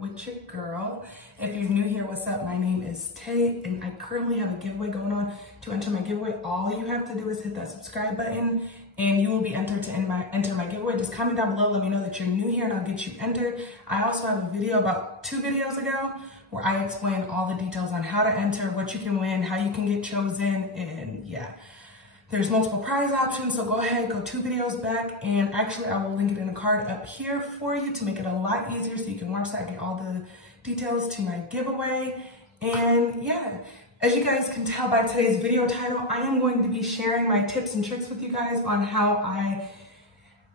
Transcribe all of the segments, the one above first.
with your girl. If you're new here, what's up? My name is Tay, and I currently have a giveaway going on. To enter my giveaway, all you have to do is hit that subscribe button, and you will be entered to enter my giveaway. Just comment down below, let me know that you're new here, and I'll get you entered. I also have a video about 2 videos ago where I explain all the details on how to enter, what you can win, how you can get chosen, and yeah. There's multiple prize options, so go ahead, go 2 videos back, and actually I will link it in a card up here for you to make it a lot easier so you can watch that, get all the details to my giveaway. And yeah, as you guys can tell by today's video title, I am going to be sharing my tips and tricks with you guys on how I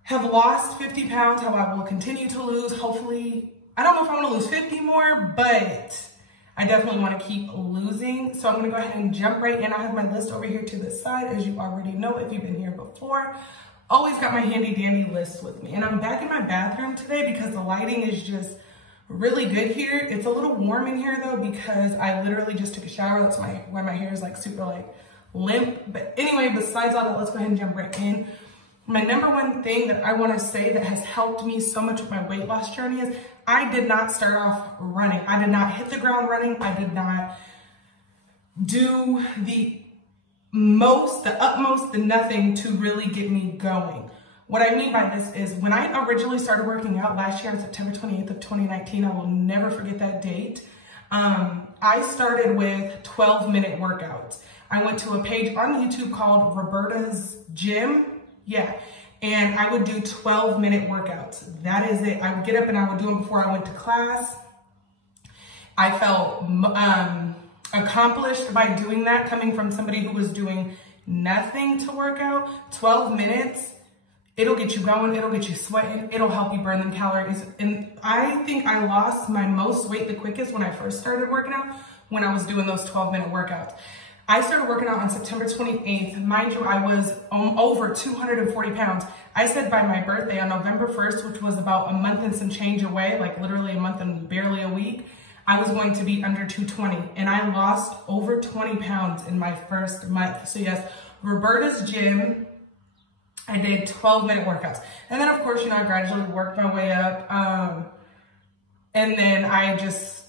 have lost 50 pounds, how I will continue to lose. Hopefully, I don't know if I want to lose 50 more, but I definitely want to keep losing. So I'm going to go ahead and jump right in. I have my list over here to the side, as you already know if you've been here before. Always got my handy dandy list with me. And I'm back in my bathroom today because the lighting is just really good here. It's a little warm in here though because I literally just took a shower. That's why my hair is like super like limp. But anyway, besides all that, let's go ahead and jump right in. My number one thing that I want to say that has helped me so much with my weight loss journey is I did not start off running. I did not hit the ground running. I did not do the utmost, the nothing to really get me going. What I mean by this is when I originally started working out last year on September 28th of 2019, I will never forget that date. I started with 12-minute workouts. I went to a page on YouTube called Roberta's Gym. Yeah, and I would do 12-minute workouts. That is it. I would get up and I would do them before I went to class. I felt accomplished by doing that, coming from somebody who was doing nothing to work out. 12 minutes, it'll get you going, it'll get you sweating, it'll help you burn them calories. And I think I lost my most weight the quickest when I first started working out, when I was doing those 12-minute workouts. I started working out on September 28th. Mind you, I was over 240 pounds. I said by my birthday on November 1st, which was about a month and some change away, like literally a month and barely a week, I was going to be under 220. And I lost over 20 pounds in my first month. So yes, Roberta's Gym, I did 12-minute workouts. And then of course, I gradually worked my way up. And then I just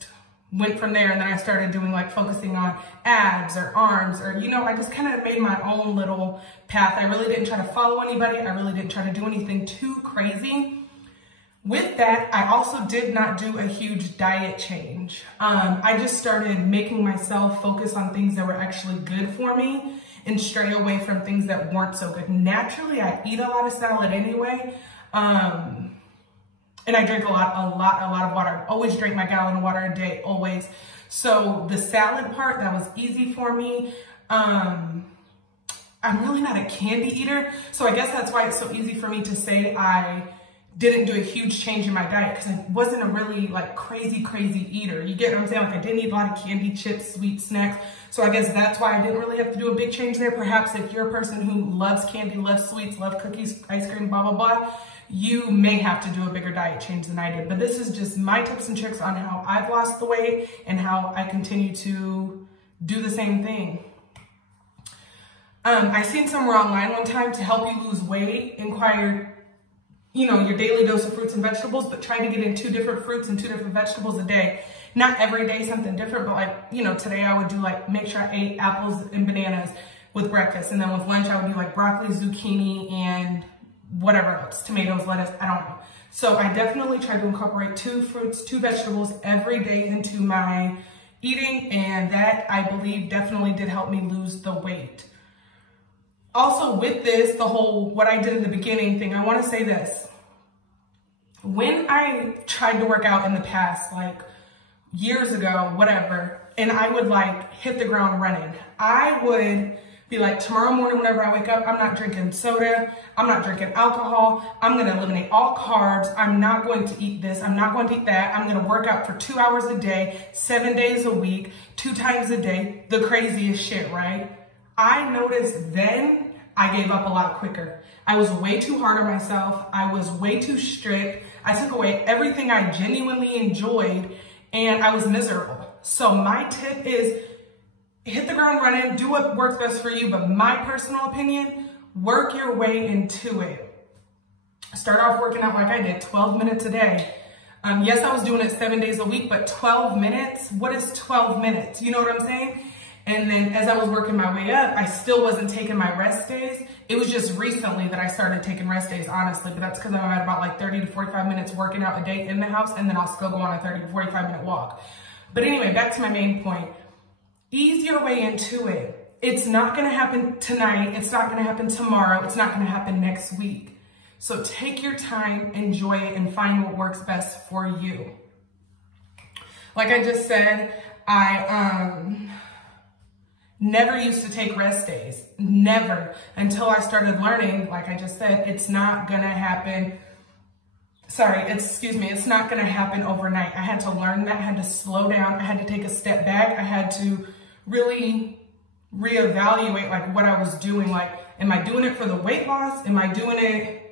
went from there, and then I started doing like focusing on abs or arms or, I just kind of made my own little path. I really didn't try to follow anybody. I really didn't try to do anything too crazy. With that, I also did not do a huge diet change. I just started making myself focus on things that were actually good for me and stray away from things that weren't so good. Naturally, I eat a lot of salad anyway. And I drink a lot of water. I always drink my gallon of water a day, always. So the salad part, that was easy for me. I'm really not a candy eater. So I guess that's why it's so easy for me to say I didn't do a huge change in my diet because I wasn't a really like crazy eater. You get what I'm saying? Like I didn't eat a lot of candy, chips, sweet snacks. So I guess that's why I didn't really have to do a big change there. Perhaps if you're a person who loves candy, loves sweets, loves cookies, ice cream, blah, blah, blah, you may have to do a bigger diet change than I did. But this is just my tips and tricks on how I've lost the weight and how I continue to do the same thing. I seen somewhere online one time to help you lose weight, inquire, your daily dose of fruits and vegetables, but try to get in 2 different fruits and 2 different vegetables a day. Not every day something different, but like, today I would do like, make sure I ate apples and bananas with breakfast. And then with lunch, I would do like broccoli, zucchini, and whatever else, tomatoes, lettuce, I don't know. So I definitely try to incorporate 2 fruits, 2 vegetables every day into my eating. And that, I believe, definitely did help me lose the weight. Also with this, the whole what I did in the beginning thing, I want to say this. When I tried to work out in the past, like years ago, whatever, and I would like hit the ground running, I would be like, tomorrow morning, whenever I wake up, I'm not drinking soda. I'm not drinking alcohol. I'm going to eliminate all carbs. I'm not going to eat this. I'm not going to eat that. I'm going to work out for 2 hours a day, 7 days a week, 2 times a day. The craziest shit, right? I noticed then I gave up a lot quicker. I was way too hard on myself. I was way too strict. I took away everything I genuinely enjoyed, and I was miserable. So my tip is, hit the ground running, do what works best for you, but my personal opinion, work your way into it. Start off working out like I did, 12 minutes a day. Yes, I was doing it 7 days a week, but 12 minutes, what is 12 minutes? You know what I'm saying? And then as I was working my way up, I still wasn't taking my rest days. It was just recently that I started taking rest days, honestly, but that's because I'm at about like 30 to 45 minutes working out a day in the house, and then I'll still go on a 30 to 45 minute walk. But anyway, back to my main point. Ease your way into it. It's not gonna happen tonight. It's not gonna happen tomorrow. It's not gonna happen next week. So take your time, enjoy it, and find what works best for you. Like I just said, I never used to take rest days, never, until I started learning, like I just said, it's not gonna happen. It's not gonna happen overnight. I had to learn that, I had to slow down, I had to take a step back, I had to really reevaluate like what I was doing. Like, am I doing it for the weight loss? Am I doing it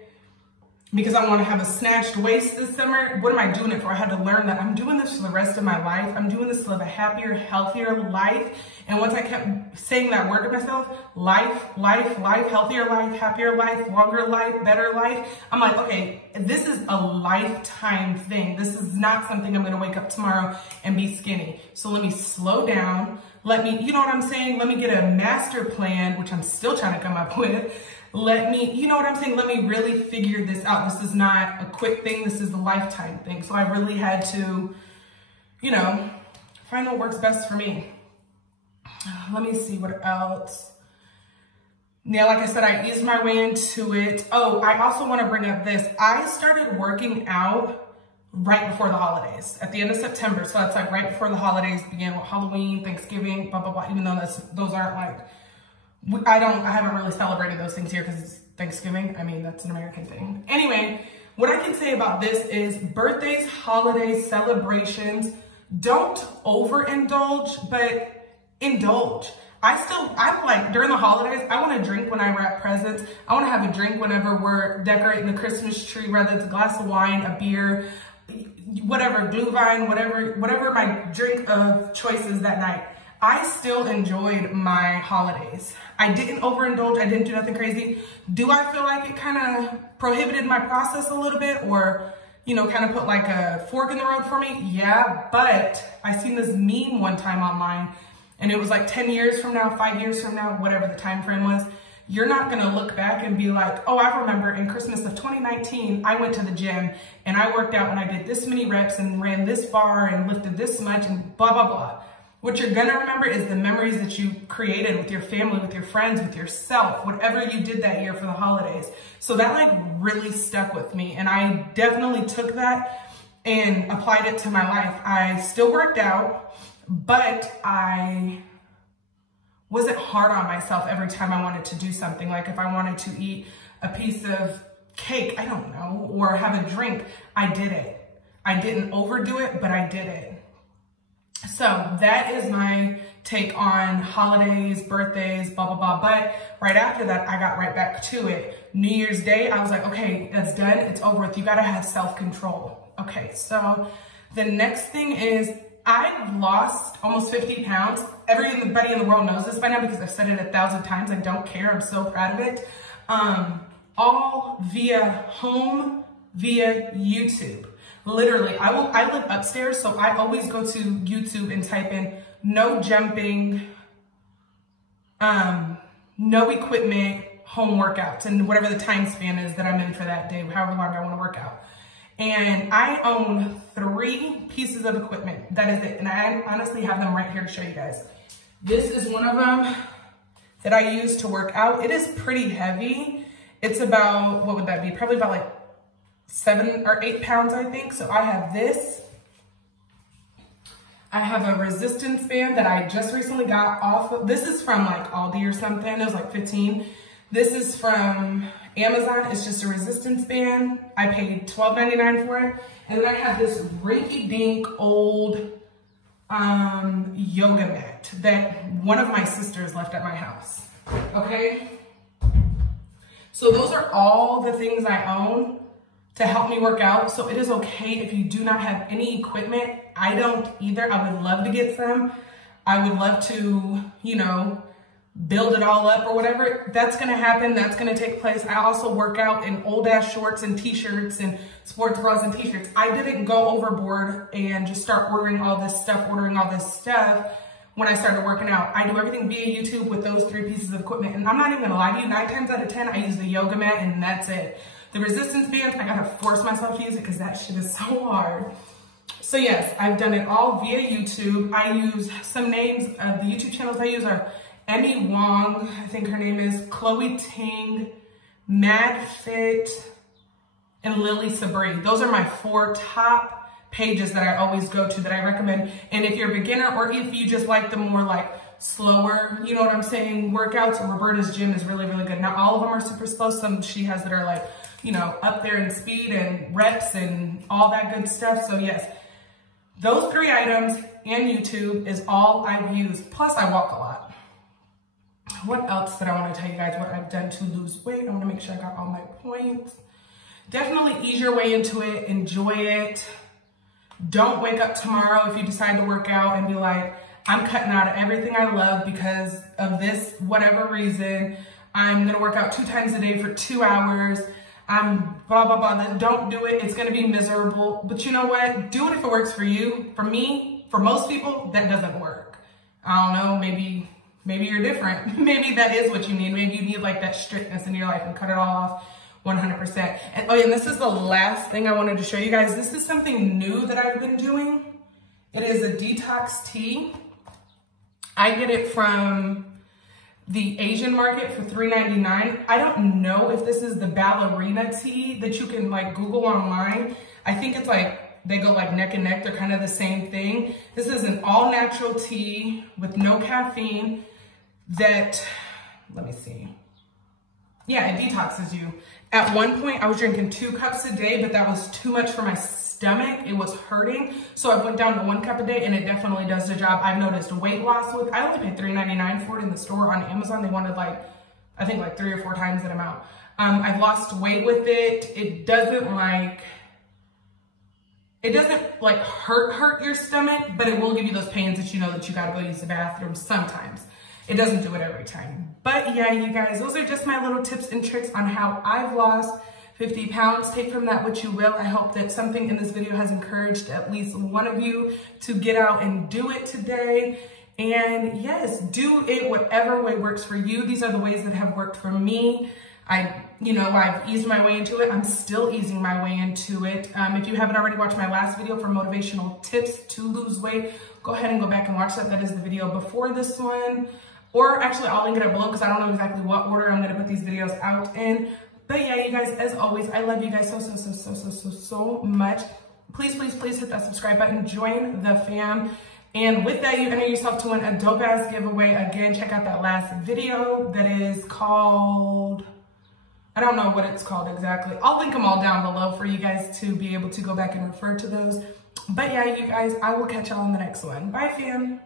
because I want to have a snatched waist this summer? What am I doing it for? I had to learn that I'm doing this for the rest of my life. I'm doing this to live a happier, healthier life. And once I kept saying that word to myself, life, healthier life, happier life, longer life, better life, I'm like, okay, this is a lifetime thing. This is not something I'm going to wake up tomorrow and be skinny. So let me slow down. Let me, you know what I'm saying? Let me get a master plan, which I'm still trying to come up with. Let me, you know what I'm saying? Let me really figure this out. This is not a quick thing. This is a lifetime thing. So I really had to, you know, find what works best for me. Let me see what else. Yeah, like I said, I eased my way into it. Oh, I also want to bring up this. I started working out right before the holidays, at the end of September. So that's like right before the holidays began with Halloween, Thanksgiving, blah, blah, blah. Even though those aren't like, I haven't really celebrated those things here because it's Thanksgiving. I mean, that's an American thing. Anyway, what I can say about this is birthdays, holidays, celebrations, don't overindulge, but indulge. I'm like, during the holidays, I want to drink when I wrap presents. I want to have a drink whenever we're decorating the Christmas tree, whether it's a glass of wine, a beer, whatever, Glühwein, whatever my drink of choice is that night. I still enjoyed my holidays. I didn't overindulge. I didn't do nothing crazy. Do I feel like it kind of prohibited my process a little bit, or, you know, kind of put like a fork in the road for me? Yeah, but I seen this meme one time online, and it was like 10 years from now, 5 years from now, whatever the time frame was. You're not gonna look back and be like, oh, I remember in Christmas of 2019, I went to the gym and I worked out and I did this many reps and ran this far and lifted this much and blah, blah, blah. What you're gonna remember is the memories that you created with your family, with your friends, with yourself, whatever you did that year for the holidays. So that like really stuck with me, and I definitely took that and applied it to my life. I still worked out, but I wasn't hard on myself every time I wanted to do something. Like if I wanted to eat a piece of cake, I don't know, or have a drink, I did it. I didn't overdo it, but I did it. So that is my take on holidays, birthdays, blah, blah, blah. But right after that, I got right back to it. New Year's Day, I was like, okay, that's done. It's over with. You got to have self-control. Okay, so the next thing is I've lost almost 50 pounds. Everybody in the world knows this by now because I've said it 1,000 times. I don't care. I'm so proud of it. All via YouTube. Literally, I live upstairs, so I always go to YouTube and type in no jumping, no equipment, home workouts, and whatever the time span is that I'm in for that day, however long I want to work out. And I own 3 pieces of equipment. That is it. And I honestly have them right here to show you guys. This is one of them that I use to work out. It is pretty heavy. It's about, what would that be? Probably about like 7 or 8 pounds, I think. So I have this. I have a resistance band that I just recently got off of. This is from like Aldi or something. It was like 15. This is from Amazon. It's just a resistance band. I paid $12.99 for it. And then I have this rinky-dink old yoga mat that one of my sisters left at my house. Okay? So those are all the things I own to help me work out. So it is okay if you do not have any equipment. I don't either. I would love to get some. I would love to, you know, build it all up or whatever. That's gonna happen, that's gonna take place. I also work out in old ass shorts and t-shirts and sports bras and t-shirts. I didn't go overboard and just start ordering all this stuff when I started working out. I do everything via YouTube with those 3 pieces of equipment. And I'm not even gonna lie to you, 9 times out of 10, I use the yoga mat and that's it. The resistance bands, I gotta force myself to use it because that shit is so hard. So yes, I've done it all via YouTube. I use some names of the YouTube channels I use are Emmy Wong, I think her name is, Chloe Ting, Mad Fit, and Lily Sabri. Those are my 4 top pages that I always go to that I recommend. And if you're a beginner or if you just like the more like slower, you know what I'm saying, workouts, Roberta's Gym is really, really good. Now all of them are super slow. Some she has that are like, you know, up there in speed and reps and all that good stuff. So yes, those 3 items and YouTube is all I've used. Plus I walk a lot. What else did I want to tell you guys what I've done to lose weight? I want to make sure I got all my points. Definitely ease your way into it. Enjoy it. Don't wake up tomorrow if you decide to work out and be like, I'm cutting out of everything I love because of this, whatever reason. I'm going to work out 2 times a day for 2 hours. I'm blah, blah, blah. Don't do it. It's going to be miserable. But you know what? Do it if it works for you. For me, for most people, that doesn't work. I don't know. Maybe you're different. Maybe that is what you need. Maybe you need like that strictness in your life and cut it all off 100%. And oh yeah, and this is the last thing I wanted to show you guys. This is something new that I've been doing. It is a detox tea. I get it from the Asian market for $3.99. I don't know if this is the ballerina tea that you can like Google online. I think it's like, they go like neck and neck. They're kind of the same thing. This is an all natural tea with no caffeine that, let me see. Yeah, it detoxes you. At one point I was drinking 2 cups a day, but that was too much for my stomach. It was hurting. So I went down to 1 cup a day and it definitely does the job. I've noticed weight loss with, I only paid $3.99 for it in the store. On Amazon, they wanted like, I think like 3 or 4 times that amount. I've lost weight with it. It doesn't hurt your stomach, but it will give you those pains that you know that you gotta go use the bathroom sometimes. It doesn't do it every time. But yeah, you guys, those are just my little tips and tricks on how I've lost 50 pounds. Take from that what you will. I hope that something in this video has encouraged at least one of you to get out and do it today. And yes, do it whatever way works for you. These are the ways that have worked for me. I've eased my way into it. I'm still easing my way into it. If you haven't already watched my last video for motivational tips to lose weight, go ahead and go back and watch that. That is the video before this one. Or actually, I'll link it up below because I don't know exactly what order I'm going to put these videos out in. But yeah, you guys, as always, I love you guys so much. Please, please, please hit that subscribe button. Join the fam. And with that, you enter yourself to win a dope-ass giveaway. Again, check out that last video that is called... I don't know what it's called exactly. I'll link them all down below for you guys to be able to go back and refer to those. But yeah, you guys, I will catch y'all in the next one. Bye, fam.